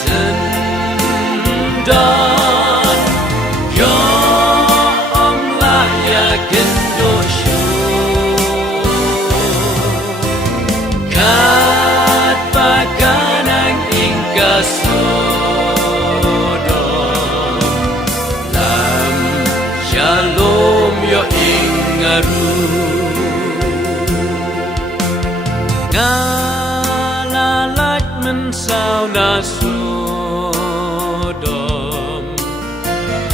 sendan yo omlah yakin dosyo kat pakanang ingkasodom lam shalom yo ingaru ngalalat mensau nasodom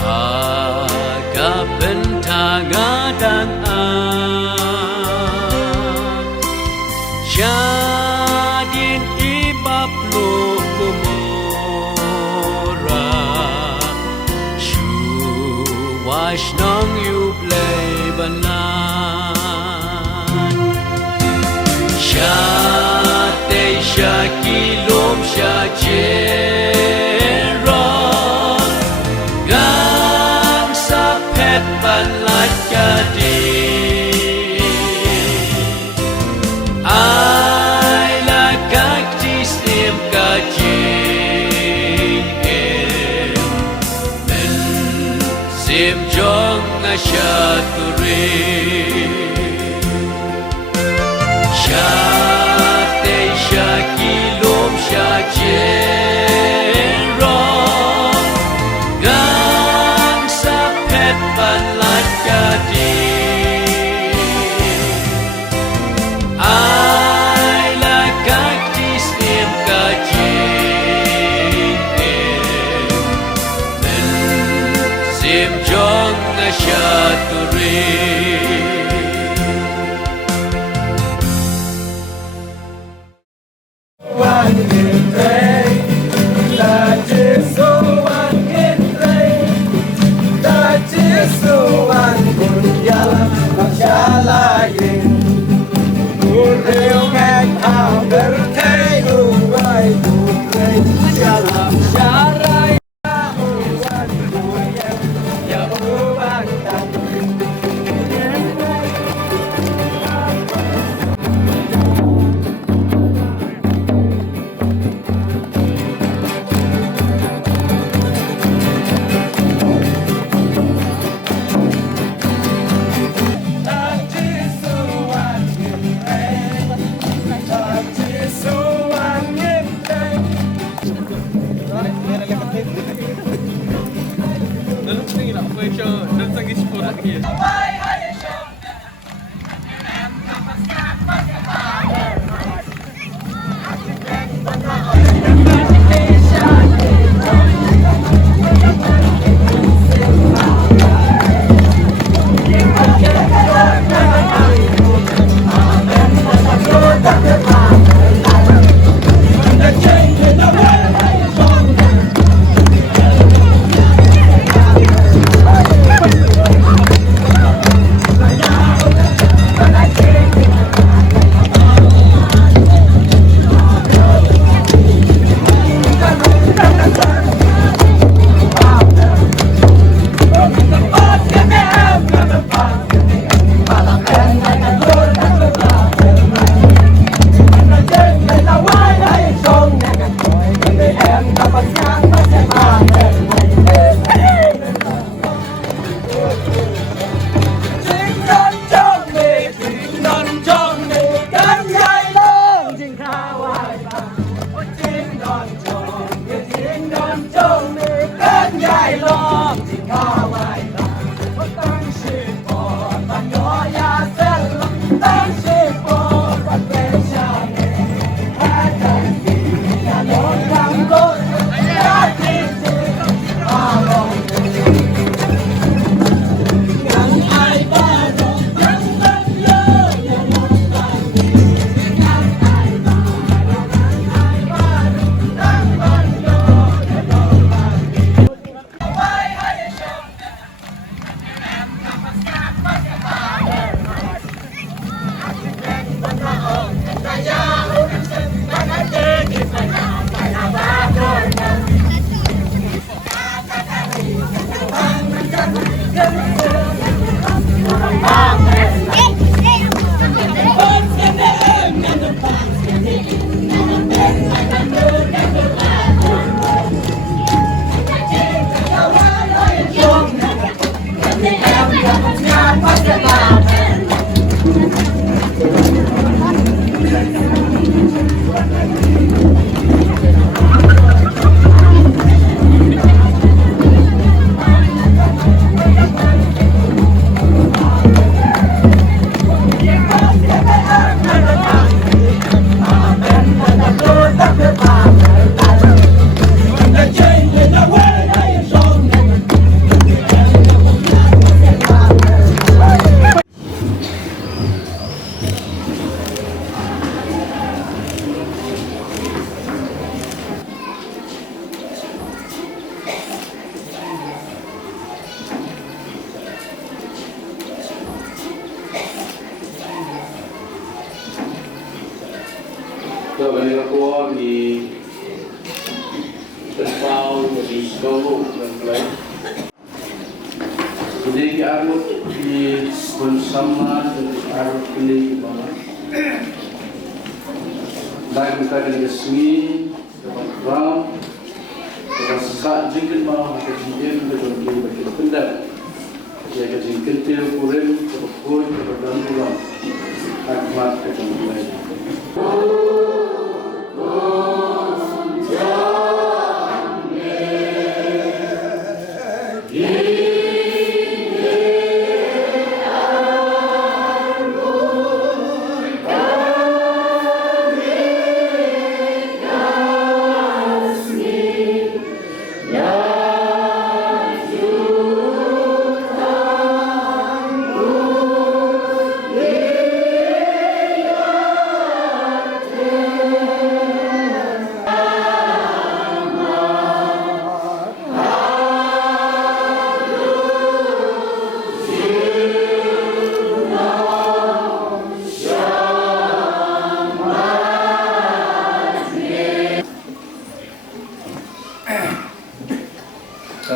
agak bentangadang jadin ibab lo kumora shu washnong yublay banan shate shakilom shajeron gang sapet balat kadi Sim jong ashaturi shate shakilom shajeron gang sapet balat kadi ai la kaktis im Sim jong ashaturi One in three, that is so one in three, that is so one good yalla, shalayin. Good real man, how better take away, good yalla, shalayin. So when you go di terpau di Solo dan lain. Jadi kita di bersama dengan pilih mana. Dan kita akan resmi dapat ram kita sesak jengkel mau kita jengkel dengan kita bagi pendap. Jadi jengkel tiap kurim terpukul terdalam pulang. Akmat kita mulai.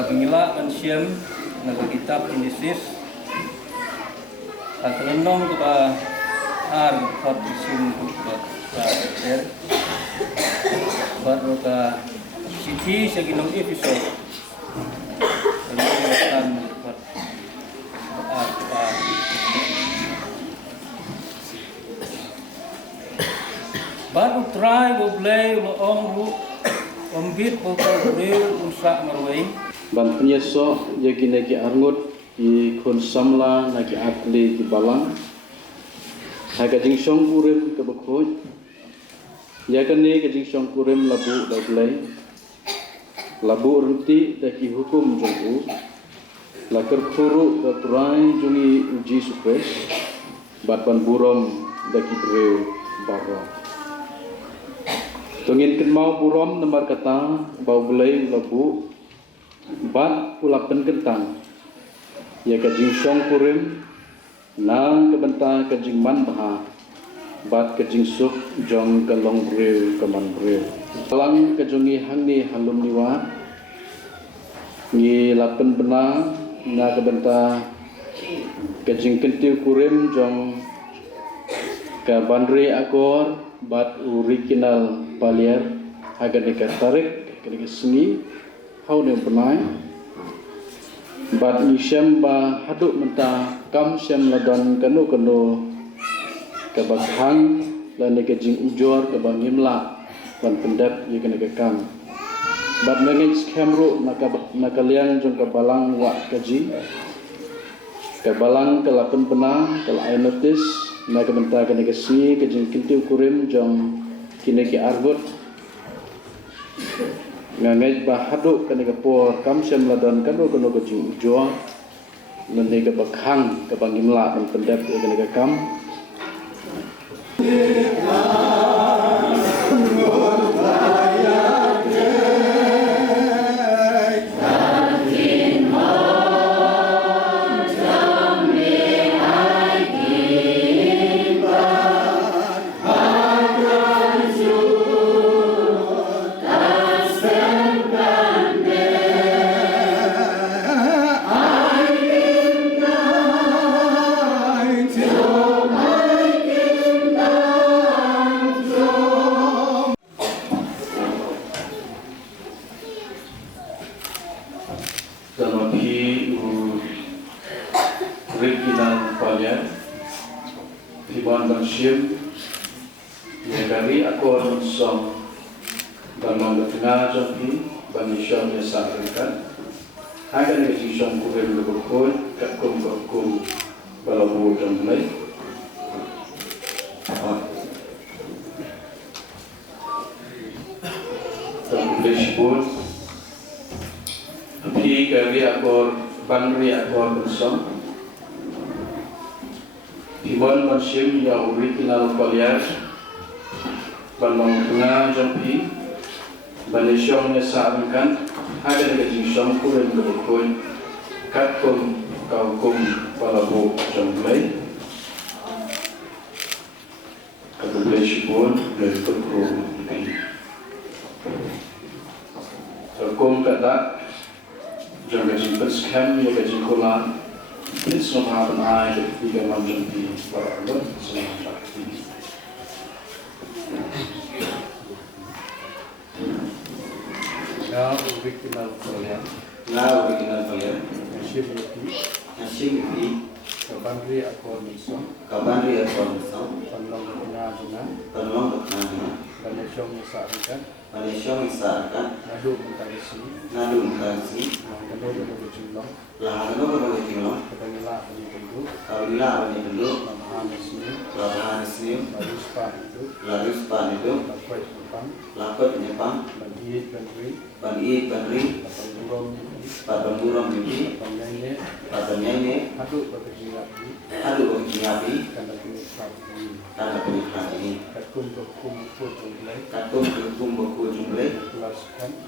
Pengila dan siam naga kitab Genesis atelenong kita ar kot isim kita ter baru ka siti seginong episode kemudian buat apa baru try boleh lo ombit pokok real usak marway Ban penyesok jadi nagi arngut di kon samla nagi atli di balang. Haga jingsong kurim ke bekoj. Ya kan ni ke jingsong kurim labu daglai. Labu renti daki hukum jongku. Lakar kuru daturai jungi uji supres. Batban burom daki breu baro. Tungin kenmau burom nomor kata bau belai labu. Bat ulapan kentang ya kajing song kurim nang kebenta kajing man baha bat kajing suk jong kalong breu kaman breu lang kajongi hangni halum niwa ngi lapan bena na kebenta kajing kentiu kurim jong ka bandre akor bat original palier agar dekat tarik ketika seni hau ni penai bat ni syam ba haduk menta kam syam ladan kanu ke bakhang dan ke jing ujor ke bangimla ban pendap ye kena ke kam bat mengej kamru nak liang jong ke balang wa kaji ke balang ke lapen pena ke ai notis nak menta kena ke si ke jing kintiu kurim jong kini ke argut ngangai bahaduk kena kapor kam syam ladan kanu ke jing ujor nanti ke bakhang ke bangimla ban pendap ye kena ke kam Original palian Iban Bansyim Negari akor song dan mengetengah joki bani syam yasakan agar ni syam kurim lebukun kakum balabu dan mulai dan English pun tapi kali akor bandri akor song Iban Bansyim ya original palian Balong tengah jampi bani syam yasakan agar ni syam kurim lebukun kakum balabu dan mulai Malaysia pun dari perkuru ini. Terkom kata jangan jumpa scam ya gaji kolan. Ini semua happen aja tiga macam di barat semua ini. Now original kalian. Now original kalian. Nasib ini. Kabandri aku misal. Kabandri aku misal. Panlong kenal. Panlong kenal. Malaysia misalkan. Malaysia misalkan. Nadu mengkasi. Nadu mengkasi. Kalau ada berjumlah. Lah kalau ada berjumlah. Apabila ini penduduk. Apabila ini penduduk. Lahan Muslim. Larus Pak itu. Lakot Jepang. Baniyit Bandri. Padang Burong ini. Patanya Aduk berjiapi. Tanda penyekatan ini. Katum berkum buku jumlah.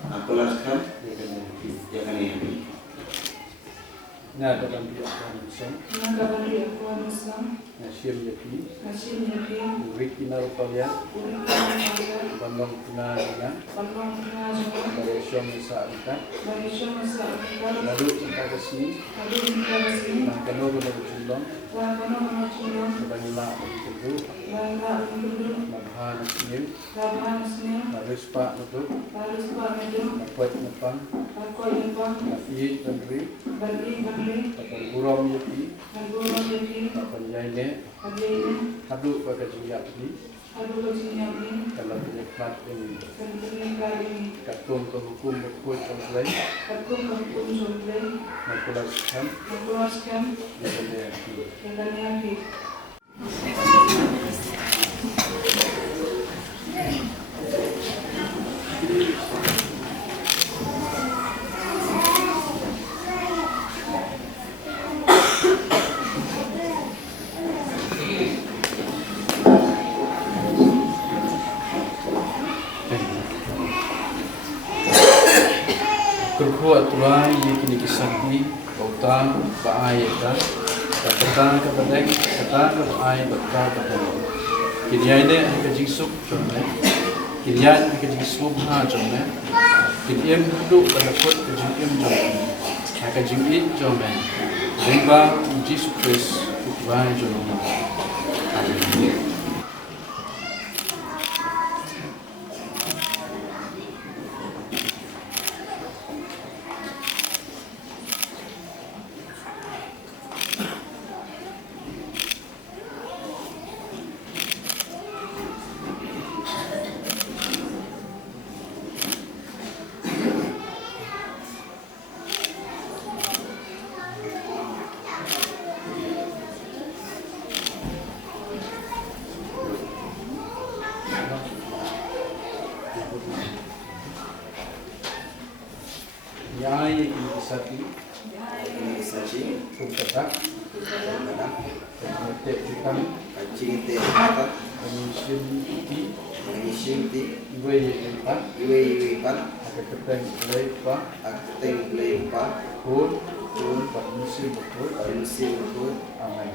Aku laskan. Jangan ini. Nah, dalam dia akan Islam. Nasib Yapi. Original kalian. Bandung Kenalina. Malaysia misalkan. Lalu kita kesini. Kalau ada berjumlah. Kebanyakan itu. Mabhan Muslim. Larus Pak itu. Lakuat Nepang. Nafiyid Bandri. Papan Burong Yapi. Papan Yaine. Aduk bagasi Yapi. Kalau penyekmat ini. Katum ke hukum berkuat komplain. Makulaskan. Jangan Yapi. Kerkuat tuai yakini kisahni bautang baayatan kata kepada kata baay batta kepada kini ini kajing sup jomne kini ini kajing sup ha jomne kini duduk pada kot kajing jomne kajing it jomne riba Jesus Christ baay jomne. Yai Isati Kumpatak Kumpatak Jepang Menyusun Iwe Ipan Akaketeng Lepa Kun Permisi Betul Amin.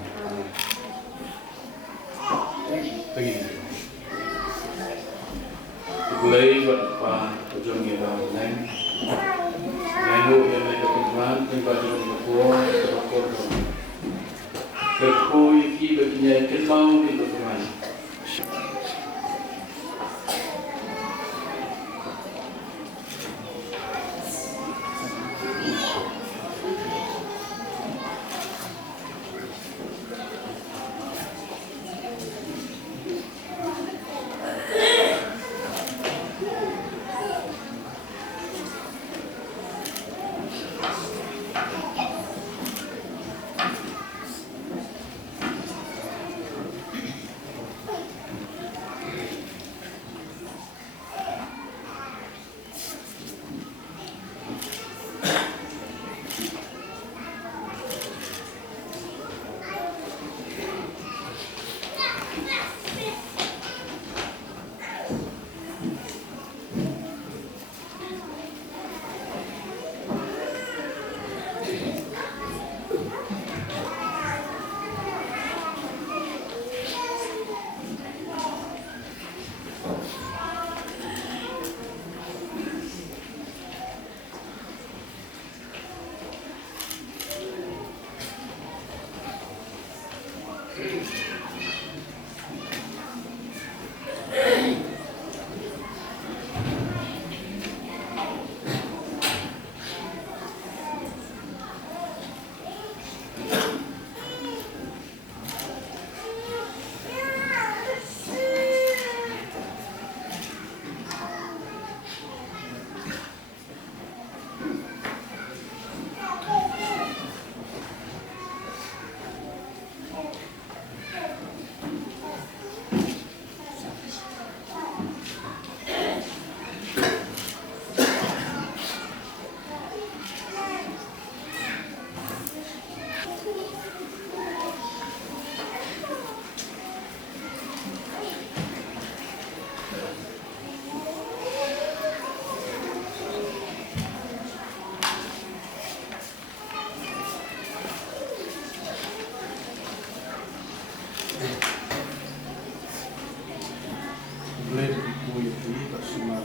Begini Mulai berapa ujung kita neng lalu yang mereka tujuan ibadah berkuah berkuah berkuah iki baginya kelmau di berkuah. Boleh dikuih di bersama.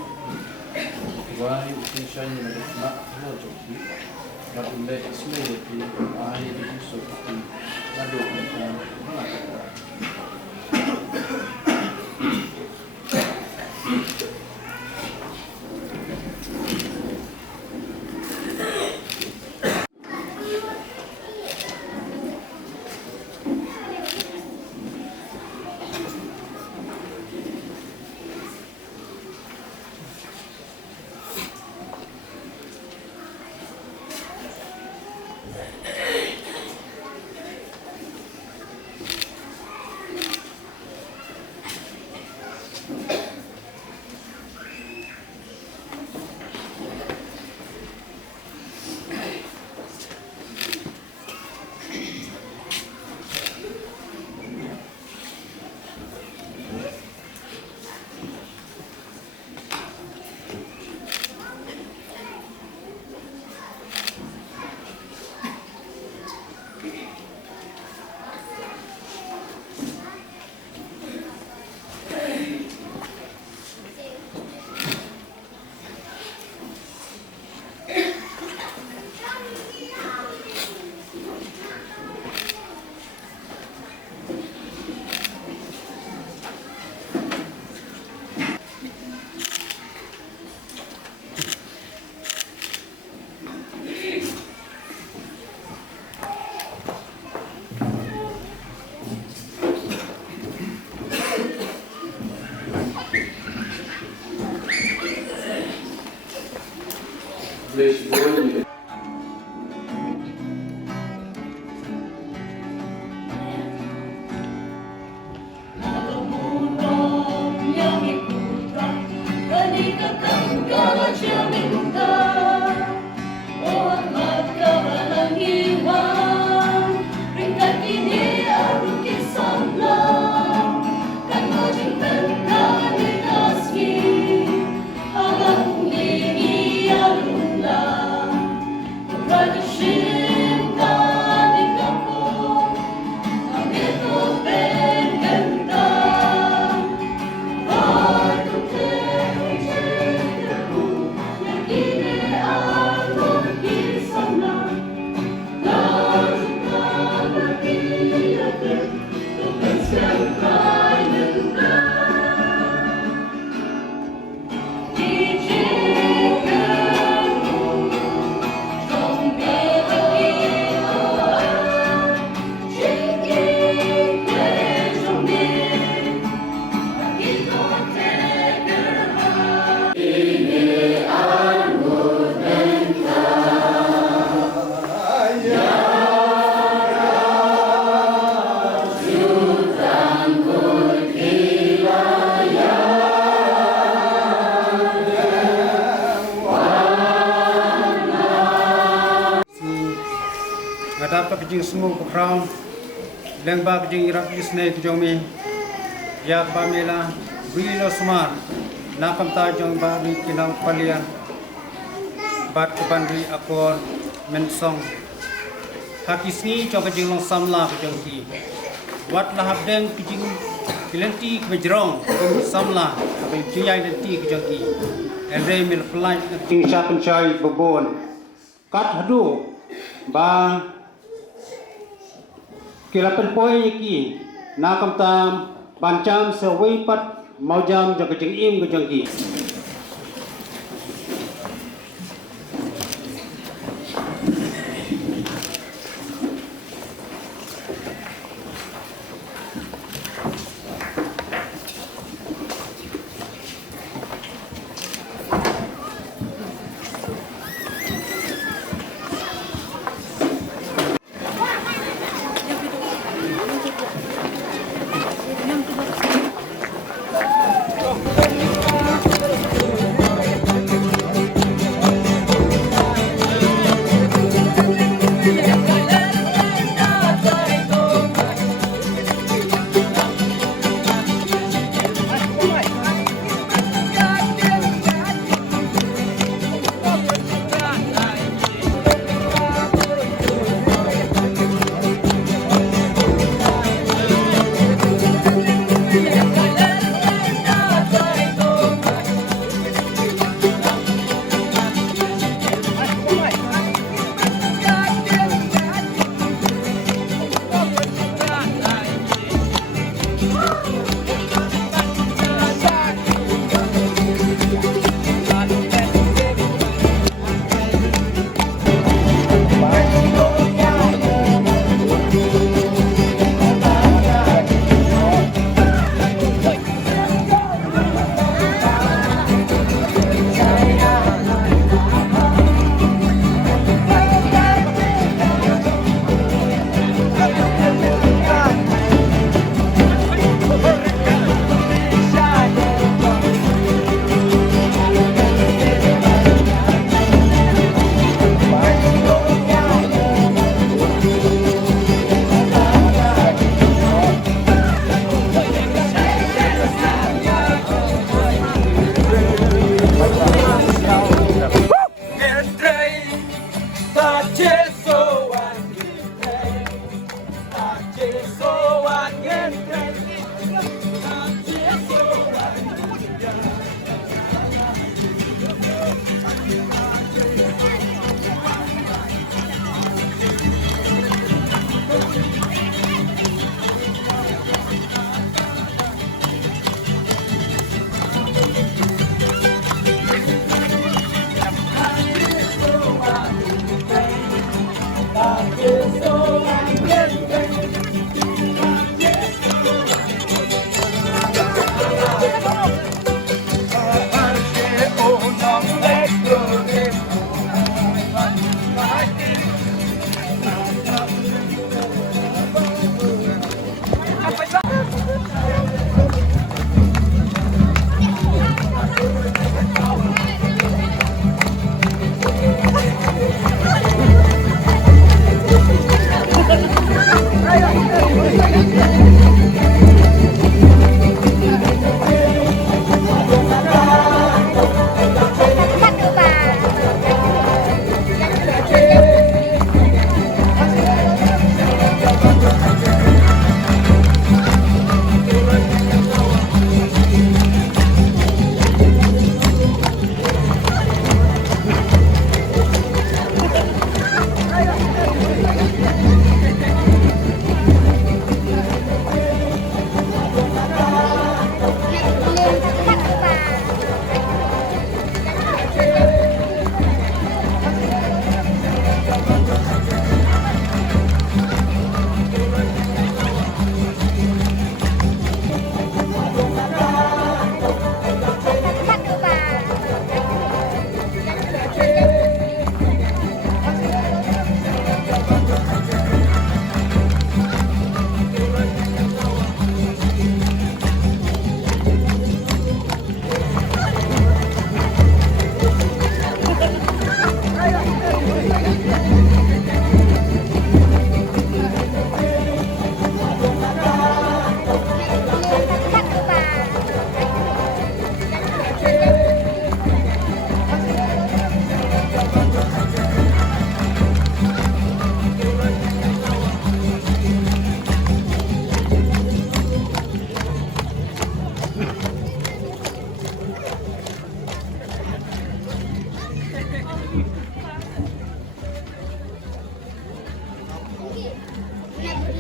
Wahai utusan yang bermakna joki, boleh ismai di ayat di suci. Lalu kita mengatakan. Bless you. Dapat kejing semua program lembab kejing irap isne kejomi ya pamela bilo smart nakam tajong babi kinang palian bat kupandri akor mensong hakisni cho kejing long samla kejong ki wat lahab deng kejing kilenti kejrong samla abai jiyai lenti kejong ki ere mil flight kejing sapen chai bobon kat hadu ba kilapan poin ki nakam tam bancam sewai pat maujam jaga jeng im ke jengki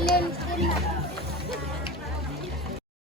Lens